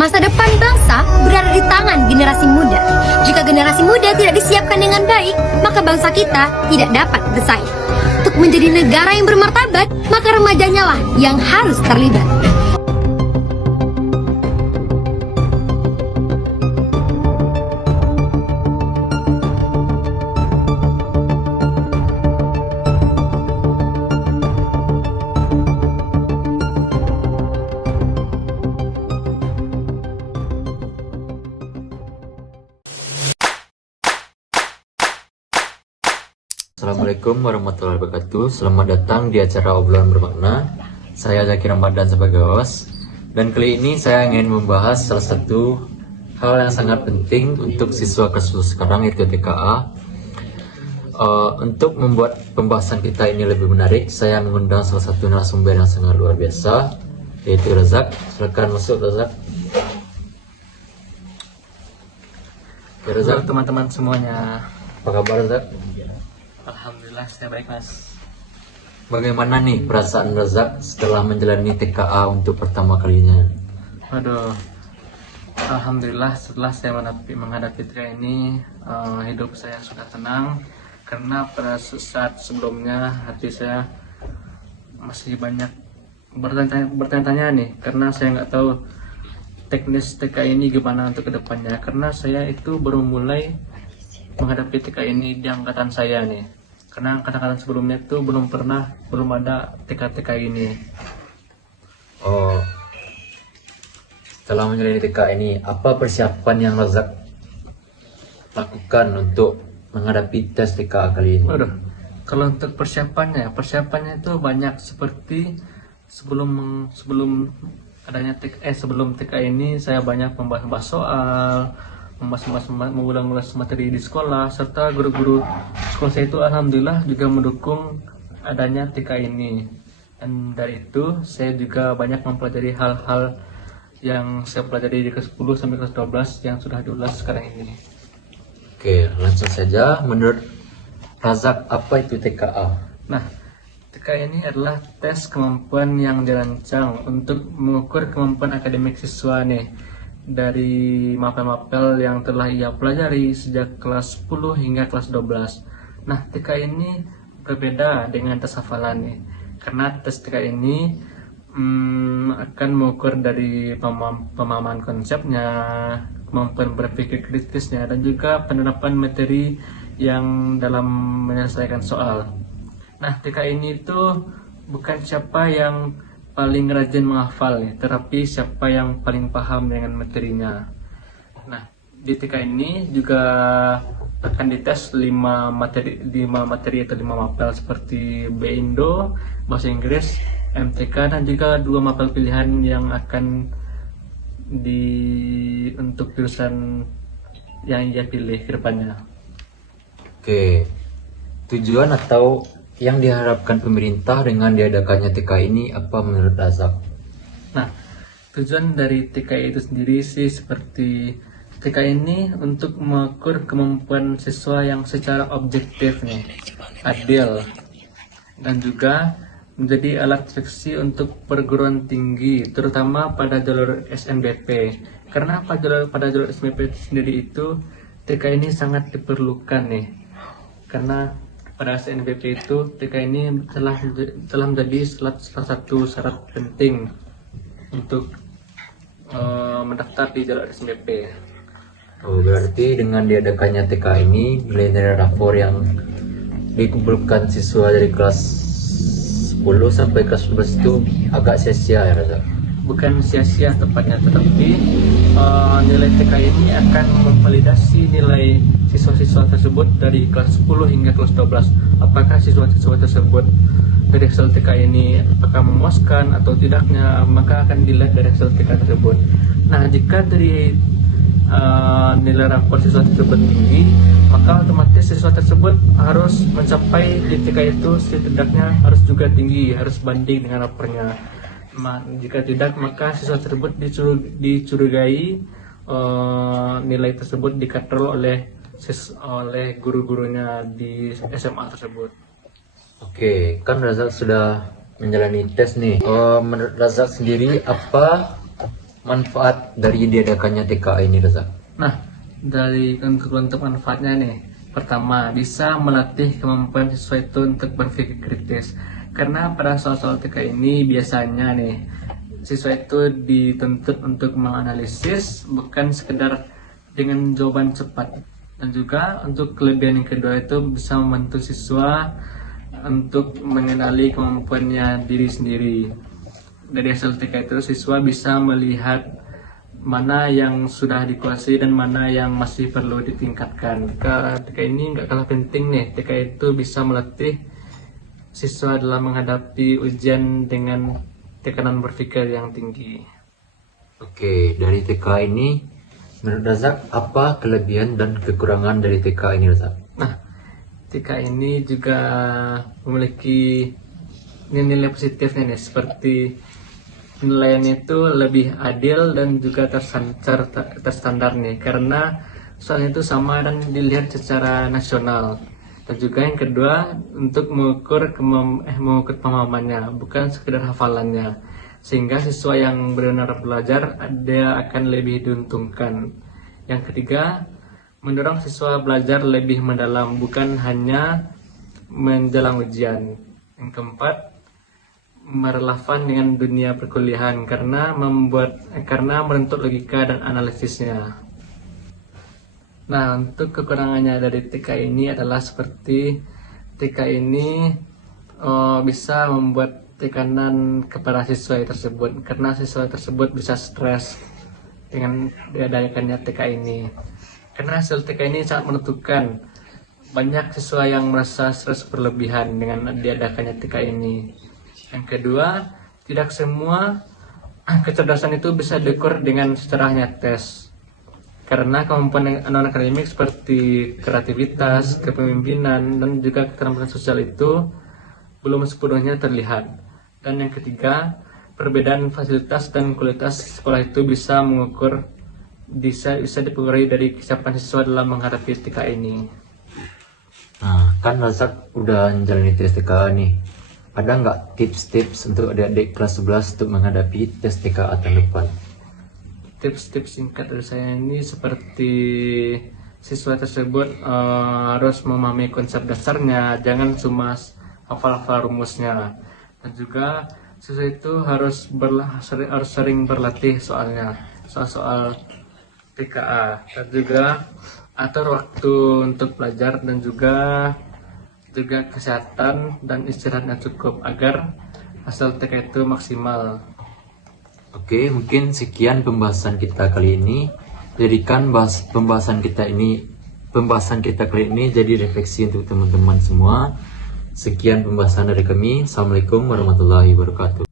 Masa depan bangsa berada di tangan generasi muda. Jika generasi muda tidak disiapkan dengan baik, maka bangsa kita tidak dapat bersaing. Untuk menjadi negara yang bermartabat, maka remajanya lah yang harus terlibat. Assalamualaikum warahmatullahi wabarakatuh. Selamat datang di acara obrolan bermakna. Saya Zaki Ramadan sebagai host. Dan kali ini saya ingin membahas salah satu hal yang sangat penting untuk siswa kelas 10 sekarang, yaitu TKA. Untuk membuat pembahasan kita ini lebih menarik, saya mengundang salah satu narasumber yang sangat luar biasa, yaitu Razak. Silakan masuk, Razak. Ya, Razak. Halo teman-teman semuanya. Apa kabar, Razak? Alhamdulillah saya baik, Mas. Bagaimana nih perasaan Razak setelah menjalani TKA untuk pertama kalinya? Waduh, Alhamdulillah setelah saya menghadapi TKA ini, hidup saya sudah tenang. Karena pada saat sebelumnya hati saya masih banyak bertanya-tanya nih, karena saya nggak tahu teknis TKA ini gimana untuk kedepannya. Karena saya itu baru mulai menghadapi TKA ini di angkatan saya nih. Karena angkatan sebelumnya itu belum ada TKA ini. Oh, setelah menjalani TKA ini, apa persiapan yang Razak lakukan untuk menghadapi tes TKA kali ini? Waduh, kalau untuk persiapannya itu banyak, seperti sebelum adanya sebelum TKA ini saya banyak membahas soal, mengulang-ulang materi di sekolah, serta guru-guru sekolah saya itu alhamdulillah juga mendukung adanya TKA ini. Dan dari itu saya juga banyak mempelajari hal-hal yang saya pelajari di kelas 10 sampai kelas 12 yang sudah diulas sekarang ini. Oke, langsung saja. Menurut Razak, apa itu TKA? Nah, TKA ini adalah tes kemampuan yang dirancang untuk mengukur kemampuan akademik siswa nih, dari mapel-mapel yang telah ia pelajari sejak kelas 10 hingga kelas 12. Nah, TKA ini berbeda dengan tes hafalan nih, karena tes TKA ini akan mengukur dari pemahaman konsepnya, kemampuan berpikir kritisnya, dan juga penerapan materi yang dalam menyelesaikan soal. Nah, TKA ini itu bukan siapa yang paling rajin menghafal nih, tetapi siapa yang paling paham dengan materinya. Nah, di TKA ini juga akan dites 5 materi atau 5 mapel seperti B-Indo, Bahasa Inggris, MTK, dan juga 2 mapel pilihan yang akan untuk jurusan yang ia pilih ke depannya. Oke, tujuan atau yang diharapkan pemerintah dengan diadakannya TKA ini apa menurut Razak? Nah, tujuan dari TKA itu sendiri sih seperti TKA ini untuk mengukur kemampuan siswa yang secara objektif nih, adil, dan juga menjadi alat seleksi untuk perguruan tinggi, terutama pada jalur SNBP. Karena pada jalur SNBP sendiri itu TKA ini sangat diperlukan nih, karena pada SNBP itu TKA ini telah menjadi salah satu syarat penting untuk mendaftar di jalur SNBP. Oh, berarti dengan diadakannya TKA ini, nilai-nilai rapor yang dikumpulkan siswa dari kelas 10 sampai kelas 11 itu agak sia-sia ya, Razak? Bukan sia-sia tepatnya, tetapi nilai TKA ini akan memvalidasi nilai siswa-siswa tersebut dari kelas 10 hingga kelas 12. Apakah siswa-siswa tersebut dari hasil TKA ini apakah memuaskan atau tidaknya, maka akan dilihat dari hasil TKA tersebut. Nah, jika dari nilai rapor siswa tersebut tinggi, maka otomatis siswa tersebut harus mencapai di TKA itu setidaknya harus juga tinggi, harus banding dengan rapornya. Jika tidak, maka siswa tersebut dicurigai nilai tersebut dikatrol oleh guru-gurunya di SMA tersebut. Oke, kan Razak sudah menjalani tes nih. Menurut Razak sendiri, apa manfaat dari diadakannya TKA ini, Razak? Nah, untuk manfaatnya nih, pertama bisa melatih kemampuan siswa itu untuk berpikir kritis. Karena pada soal-soal TK ini biasanya nih siswa itu dituntut untuk menganalisis, bukan sekedar dengan jawaban cepat. Dan juga untuk kelebihan yang kedua itu bisa membantu siswa untuk mengenali kemampuannya diri sendiri. Dari hasil TK itu siswa bisa melihat mana yang sudah dikuasai dan mana yang masih perlu ditingkatkan. TK ini nggak kalah penting nih. TK itu bisa melatih siswa dalam menghadapi ujian dengan tekanan berpikir yang tinggi. Oke, dari TK ini, menurut Razak, apa kelebihan dan kekurangan dari TK ini, Razak? Nah, TK ini juga memiliki nilai positifnya nih, seperti penilaiannya itu lebih adil dan juga terstandar nih, karena soalnya itu sama dan dilihat secara nasional. Dan juga yang kedua, untuk mengukur pemahamannya, bukan sekedar hafalannya, sehingga siswa yang benar-benar belajar dia akan lebih diuntungkan. Yang ketiga, mendorong siswa belajar lebih mendalam, bukan hanya menjelang ujian. Yang keempat, merelevan dengan dunia perkuliahan karena menuntut logika dan analisisnya. Nah, untuk kekurangannya dari TK ini adalah seperti TK ini bisa membuat tekanan kepada siswa tersebut, karena siswa tersebut bisa stres dengan diadakannya TK ini. Karena hasil TK ini sangat menentukan. Banyak siswa yang merasa stres berlebihan dengan diadakannya TK ini. Yang kedua, tidak semua kecerdasan itu bisa diukur dengan secaranya tes. Karena kemampuan non-akademik seperti kreativitas, kepemimpinan, dan juga keterampilan sosial itu belum sepenuhnya terlihat. Dan yang ketiga, perbedaan fasilitas dan kualitas sekolah itu bisa dipengaruhi dari kesiapan siswa dalam menghadapi TK ini. Nah, kan Razak udah menjalani tes TKA nih. Ada nggak tips-tips untuk adik-adik kelas 11 untuk menghadapi tes TKA tahun depan? Tips-tips singkat dari saya ini seperti siswa tersebut harus memahami konsep dasarnya, jangan cuma hafal-hafal rumusnya. Dan juga siswa itu harus sering berlatih soal TKA, dan juga atur waktu untuk belajar dan juga kesehatan dan istirahat yang cukup agar hasil TK itu maksimal. Oke, mungkin sekian pembahasan kita kali ini. Jadikan pembahasan kita kali ini jadi refleksi untuk teman-teman semua. Sekian pembahasan dari kami. Assalamualaikum warahmatullahi wabarakatuh.